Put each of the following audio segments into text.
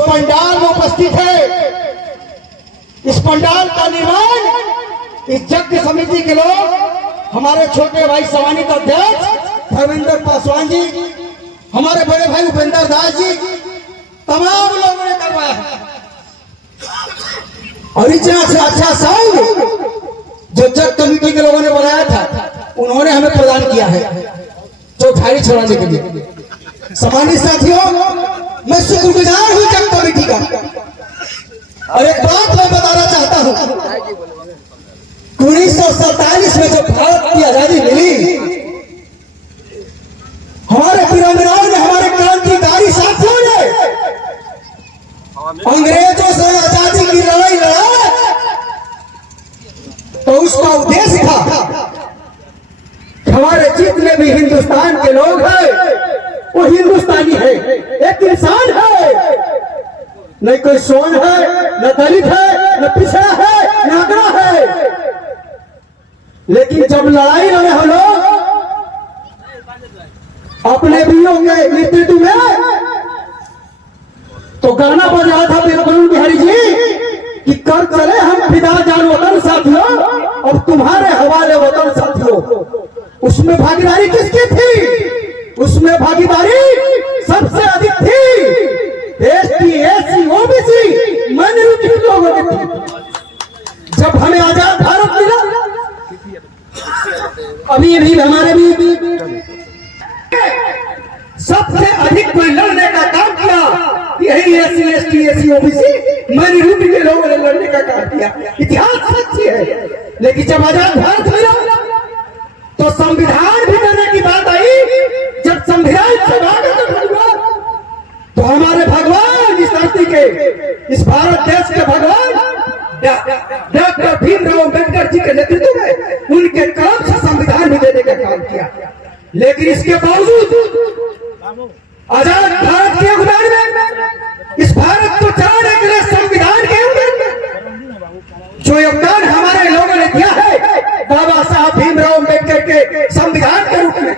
पंडाल में उपस्थित है। इस पंडाल का निर्माण इस यज्ञ समिति के लोग, हमारे छोटे भाई सम्मानित अध्यक्ष धर्मेंद्र पासवान जी, हमारे बड़े भाई उपेंद्र दास जी, तमाम लोगों ने करवाया है। और इतना अच्छा साउंड जो जग कमेटी के लोगों ने बनाया था, उन्होंने हमें प्रदान किया है चौठारी छोड़ाने के लिए। सम्मानित साथियों, मैं शुक्रगुजार हूं जग कमेटी का। और एक बात मैं बताना चाहता हूं, 1947 में जब भारत की आजादी मिली, हमारे वीरांगनाओं ने, हमारे क्रांतिकारी साथियों ने अंग्रेजों से आजादी की लड़ाई लड़ा, तो उसका उद्देश्य था हमारे जितने भी हिंदुस्तान के लोग हैं वो हिंदुस्तानी है, एक इंसान है, न कोई सोन है, न दलित है, न पिछड़ा है, न अगड़ा है। लेकिन जब लड़ाई लड़े हम लोग अपने वीरों के नेतृत्व में, तो गाना बज रहा था वीर बिहारी जी कि कर चले हम फिदा जान वतन साथियों, और तुम्हारे हवाले वतन साथियों। उसमें भागीदारी किसकी थी? उसमें भागीदारी सबसे अधिक थी एसटी, एससी, ओबीसी, माइनॉरिटी लोगों की थी। जब हमें आजाद भारत मिला, अभी भी हमारे भी सबसे अधिक कोई लड़ने का काम किया, यही SC, ST, SC, OBC, minority के लोगों ने लड़ने का काम किया। इतिहास सच्ची है। लेकिन जब आजाद भारत मिला तो संविधान भी करने की बात आई। जब संविधान तो हमारे भगवान इस धरती के, इस भारत देश के भगवान डॉक्टर भीमराव अम्बेडकर जी के नेतृत्व में उनके काम से संविधान भी देने का काम किया। लेकिन इसके बावजूद आजाद भारत के योगदान में, इस भारत को चलाने के लिए संविधान के जो योगदान हमारे लोगों ने दिया है, बाबा साहब भीमराव अम्बेडकर के संविधान के रूप में,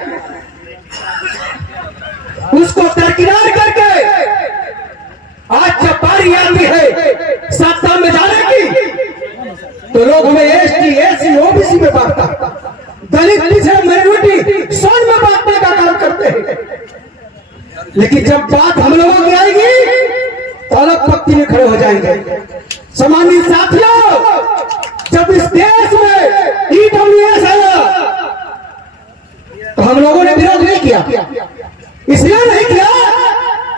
उसको दरकिनार करके आज जब बारी आती है सत्ता में जाने की, तो लोग हमें एसटी, एससी, ओबीसी में बांटता, दलित, पिछड़ा, माइनॉरिटी, सोन में बांटने का काम करते हैं। लेकिन जब बात हम लोगों की आएगी तो अलग पक्ति में खड़े हो जाएंगे। सम्मानित साथियों, जब इस देश में ईडब्ल्यूएस आया तो हम लोगों ने विरोध नहीं किया। इसलिए नहीं किया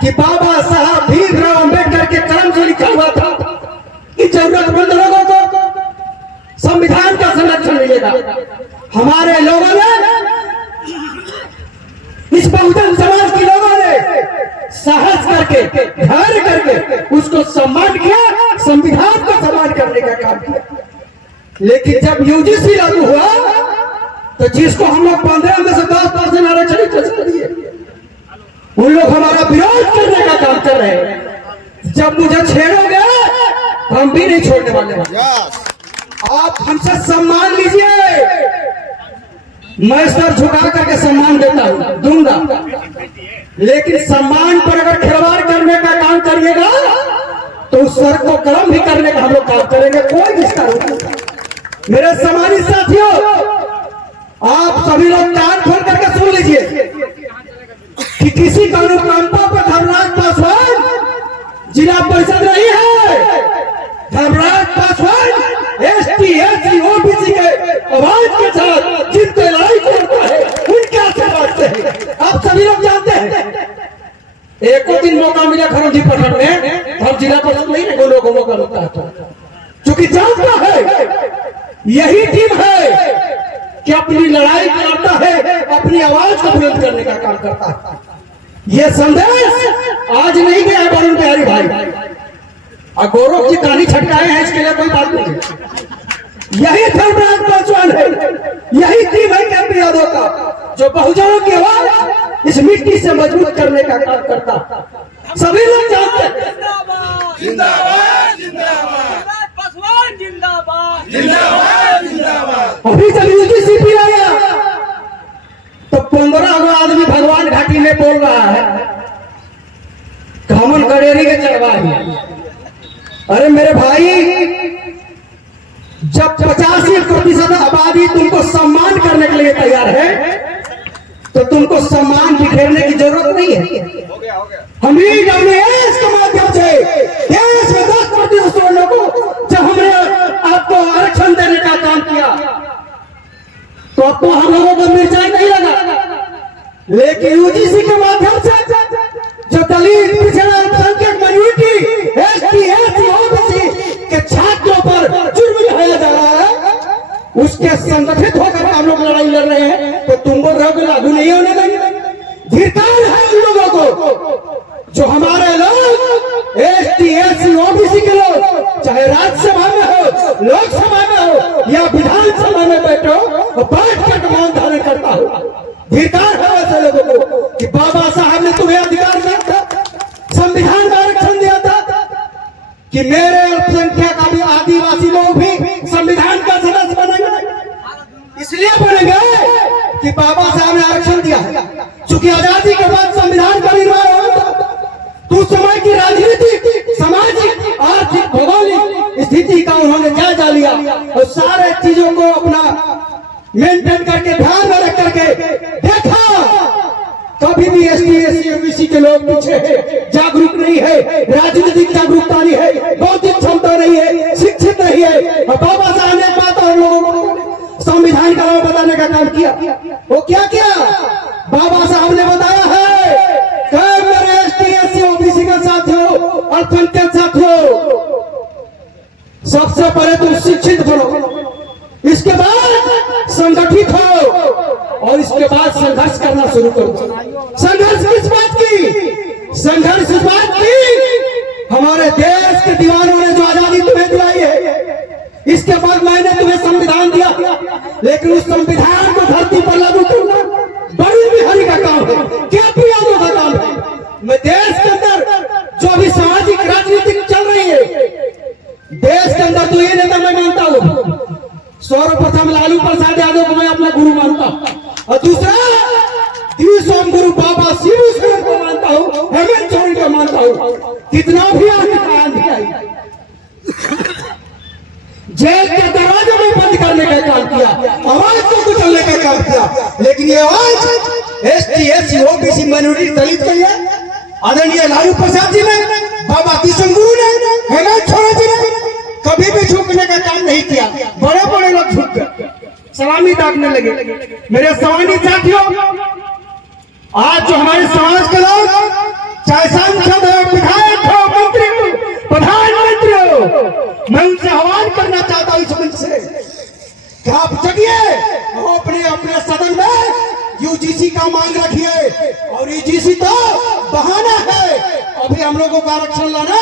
कि बाबा साहब भीमराव अम्बेडकर के कलम से लिखा हुआ था कि जरूरतमंद लोगों को संविधान का संरक्षण मिलेगा। हमारे लोगों ने, इस बहुजन समाज के लोगों ने साहस करके, धैर्य करके उसको सम्मान किया, संविधान को सम्मान करने का काम किया। लेकिन जब यूजीसी लागू हुआ तो जिसको हम लोग 15 में से 10% आरक्षण दिए, उन लोग हमारा विरोध करने का काम कर रहे हैं। जब मुझे छेड़ोगे तो हम भी नहीं छोड़ने वाले हैं। आप हमसे सम्मान लीजिए, मैं सर झुका करके सम्मान देता हूं, दूंगा। लेकिन सम्मान पर अगर खिलवाड़ करने का काम करिएगा तो उस सर को कलम भी करने का हम लोग काम करेंगे। कोई रिश्ता नहीं। मेरे सम्मानित साथियों, आप सभी लोग कान खोल करके सुन लीजिए कि किसी कानून पंपों पर धर्मराज पासवान जिला परिषद नहीं है। Dharmraj Paswan ST, SC, OBC के आवाज के साथ जिनसे लड़ाई करता है, उनके आशीर्वाद से है। आप सभी लोग जानते हैं, एक दिन मौका मिला खरोजी पठन में, हम जिला परिषद नहीं है, लोगों को मौका मिलता है, क्योंकि जानता है यही टीम है कि अपनी लड़ाई करता है, अपनी आवाज को बुलंद करने का काम करता है। यह संदेश आज नहीं गया है वरुण बिहारी भाई और गौरव जी कहानी छटकाए हैं, इसके लिए कोई बात नहीं। यही धर्मराज पासवान है, यही टीम है केपी यादव का, जो बहुजनों की आवाज इस मिट्टी से मजबूत करने का काम करता। सभी लोग जानते हैं। जिंदाबाद जिंदाबाद पासवान जिंदाबाद जिंदाबाद जिंदाबाद। अभी जब यूजीसी भी आया तो 15 आदमी भगवान घाटी में बोल रहा है, हमन गडेरी के चढ़ गवाही। अरे मेरे भाई, जब 85% आबादी तुमको सम्मान करने के लिए तैयार है तो तुमको सम्मान बिखेरने की जरूरत नहीं है। हम EWS के माध्यम से देश में 10% लोगों को जब हमने आपको आरक्षण देने का काम किया तो अब तो हम लोगों को मिर्चाई नहीं लगा, लेकिन UGC के माध्यम से जो दलित पिछड़ा अल्पसंख्यक माइनॉरिटी ST SC OBC के छात्रों पर जुर्म ढाया जा रहा है, उसके संगठित होकर हम लोग लड़ाई लड़ रहे हैं तो तुम बोल रहे हो कि लागू नहीं होने देंगे। धिक्कार है उन लोगों को जो हमारे लोग ST SC OBC के लोग चाहे राज्यसभा में हो, लोकसभा में हो या विधानसभा में बैठो और बैठ कर मौन धारण करता हो। धिक्कार है ऐसे लोगों को कि बाबा साहब ने तुम्हें अधिकार दिया था, संविधान में आरक्षण दिया था कि मेरे अल्पसंख्यक आदि आदिवासी लोग भी संविधान का सदस्य बनेंगे। इसलिए बनेंगे कि बाबा साहब ने आरक्षण दिया है, चूंकि आजादी के बाद संविधान का निर्माण हुआ था तो समय की राजनीतिक, सामाजिक, आर्थिक, भौगोलिक स्थिति का उन्होंने जायजा लिया और सारे चीजों को अपना मेंटेन करके ध्यान में रख करके देखा कभी भी ST SC OBC के लोग पीछे है, जागरूक नहीं है, राजनीतिक जागरूकता नहीं है, बौद्धिक क्षमता नहीं है, शिक्षित नहीं है। और बाबा साहब ने बात और लोगों को संविधान का नाम बताने का काम किया। वो क्या किया? बाबा साहब ने बताया है कि मेरे ST SC OBC के साथियों, अल्पसंख्यक साथियों, सबसे पहले तुम शिक्षित बनो, इसके बाद संगठित हो और इसके बाद संघर्ष करना शुरू करो। संघर्ष किस बात की? संघर्ष इस बात की हमारे देश के दीवानों ने जो आजादी तुम्हें दिलाई है, इसके बाद मैंने तुम्हें संविधान दिया, लेकिन उस संविधान को धरती पर लागू करना बड़ी बिहारी का काम है, KP यादव का काम है। मैं देश के अंदर जो अभी सामाजिक राजनीतिक चल रही है, देश के अंदर तो ये नेता मैं मानता हूँ, सर्वप्रथम लालू प्रसाद यादव को मैं अपना गुरु मानता हूँ और दूसरा दिव्य गुरु बाबा शिबू सोरेन को मानता हूँ, हेमंत सोरेन को मानता हूँ। कितना भी आंधी आई, जेल के दरवाजे में बंद करने का काम किया, आवाज को कुचलने का काम किया, लेकिन ये आवाज ST SC OBC माइनॉरिटी दलित के लिए आदरणीय लालू प्रसाद जी ने, बाबा किशन गुरु ने, हेमंत सोरेन जी ने कभी भी झुकने का काम नहीं किया। बड़े बड़े लोग झुक गए, सलामी दागने लगे। मेरे सवानी साथियों, आज जो हमारे समाज के लोग चाहे सांसद हो, विधायक हो, मंत्री हो, प्रधानमंत्री हो, मैं उनसे आह्वान करना चाहता हूं इस मंच से कि आप जगिए और अपने अपने सदन में UGC का मांग रखिए। और UGC तो बहाना है, अभी हम लोगों का आरक्षण लाना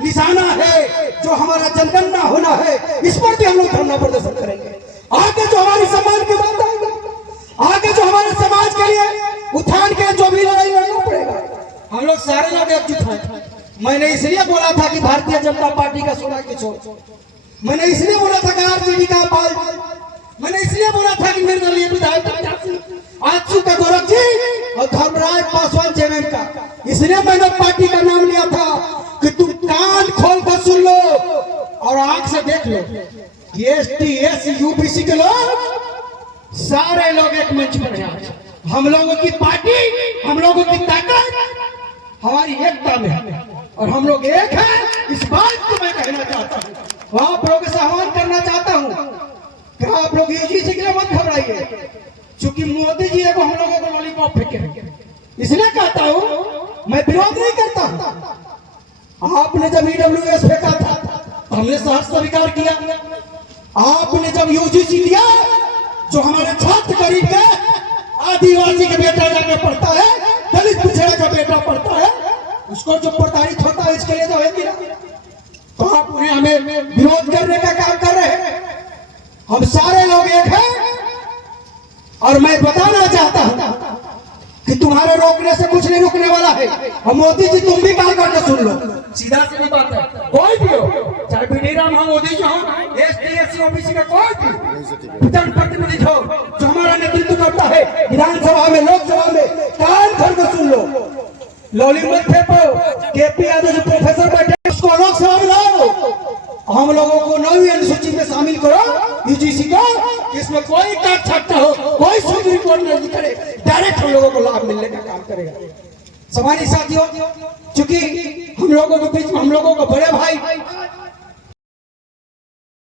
निशाना है, जो हमारा जनगणना होना है, इस पर भी हम लोग धरना प्रदर्शन करेंगे। आगे जो हमारे समाज की बात आएगी, आगे जो हमारे समाज के लिए उत्थान के जो भी लड़ाई लड़ना पड़ेगा, हम लोग सारे लोग एकजुट हैं। मैंने इसलिए बोला था कि भारतीय जनता पार्टी का सोना की छोड़, मैंने इसलिए बोला था कि RJD का बाल, मैंने इसलिए बोला था कि निर्दलीय विधायक आजसू का गोरख जी और धर्मराज पासवान JMM का, इसलिए मैंने पार्टी का नाम लिया था कि तुम कान खोल कर सुन लो और आंख से देख लो कि ST SC OBC के लोग सारे लोग एक मंच पर हैं। हम लोगों की पार्टी, हम लोगों की ताकत हमारी एकता में है और हम लोग एक हैं। इस बात को मैं कहना चाहता हूँ, आप लोगों से आह्वान करना चाहता हूँ कि आप लोग UGC के लिए मत घबराइए, चूंकि मोदी जी को हम लोगों को लॉलीपॉप फेंके, इसलिए कहता हूँ, मैं विरोध नहीं करता। आपने जब EWS फेंका था हमने सहर्ष स्वीकार किया, आपने जब UGC दिया, जो हमारे छात्र गरीब के आदिवासी के बेटा जाके पढ़ता है, दलित पिछड़ा का बेटा पढ़ता है, उसको जो प्रताड़ित होता है, इसके लिए जो है तो आप उन्हें हमें विरोध करने का काम कर रहे हैं। हम सारे लोग एक हैं और मैं बताना चाहता हूं कि तुम्हारे रोकने से कुछ नहीं रुकने वाला है। और मोदी जी तुम भी कहा करके सुन लो, सीधा सीधी बात है, कोई भी हो, चाहे BD राम हो, मोदी जी हो, ST SC OBC का कोई भी जनप्रतिनिधि हो जो हमारा नेतृत्व करता है विधानसभा में, लोकसभा में, कान खोल कर सुन लो लॉली मत फेंको। केपी यादव जो प्रोफेसर बैठे उसको अलग से हम लाओ, हम लोगों को 9वीं अनुसूची में शामिल करो यूजीसी को, इसमें कोई काट छाटता हो, कोई शुद्ध रिपोर्ट नहीं करे, डायरेक्ट हम लोगों को लाभ मिलने का काम करेगा। समाजी साथियों, चूंकि हम लोगों के बीच में हम लोगों का बड़े भाई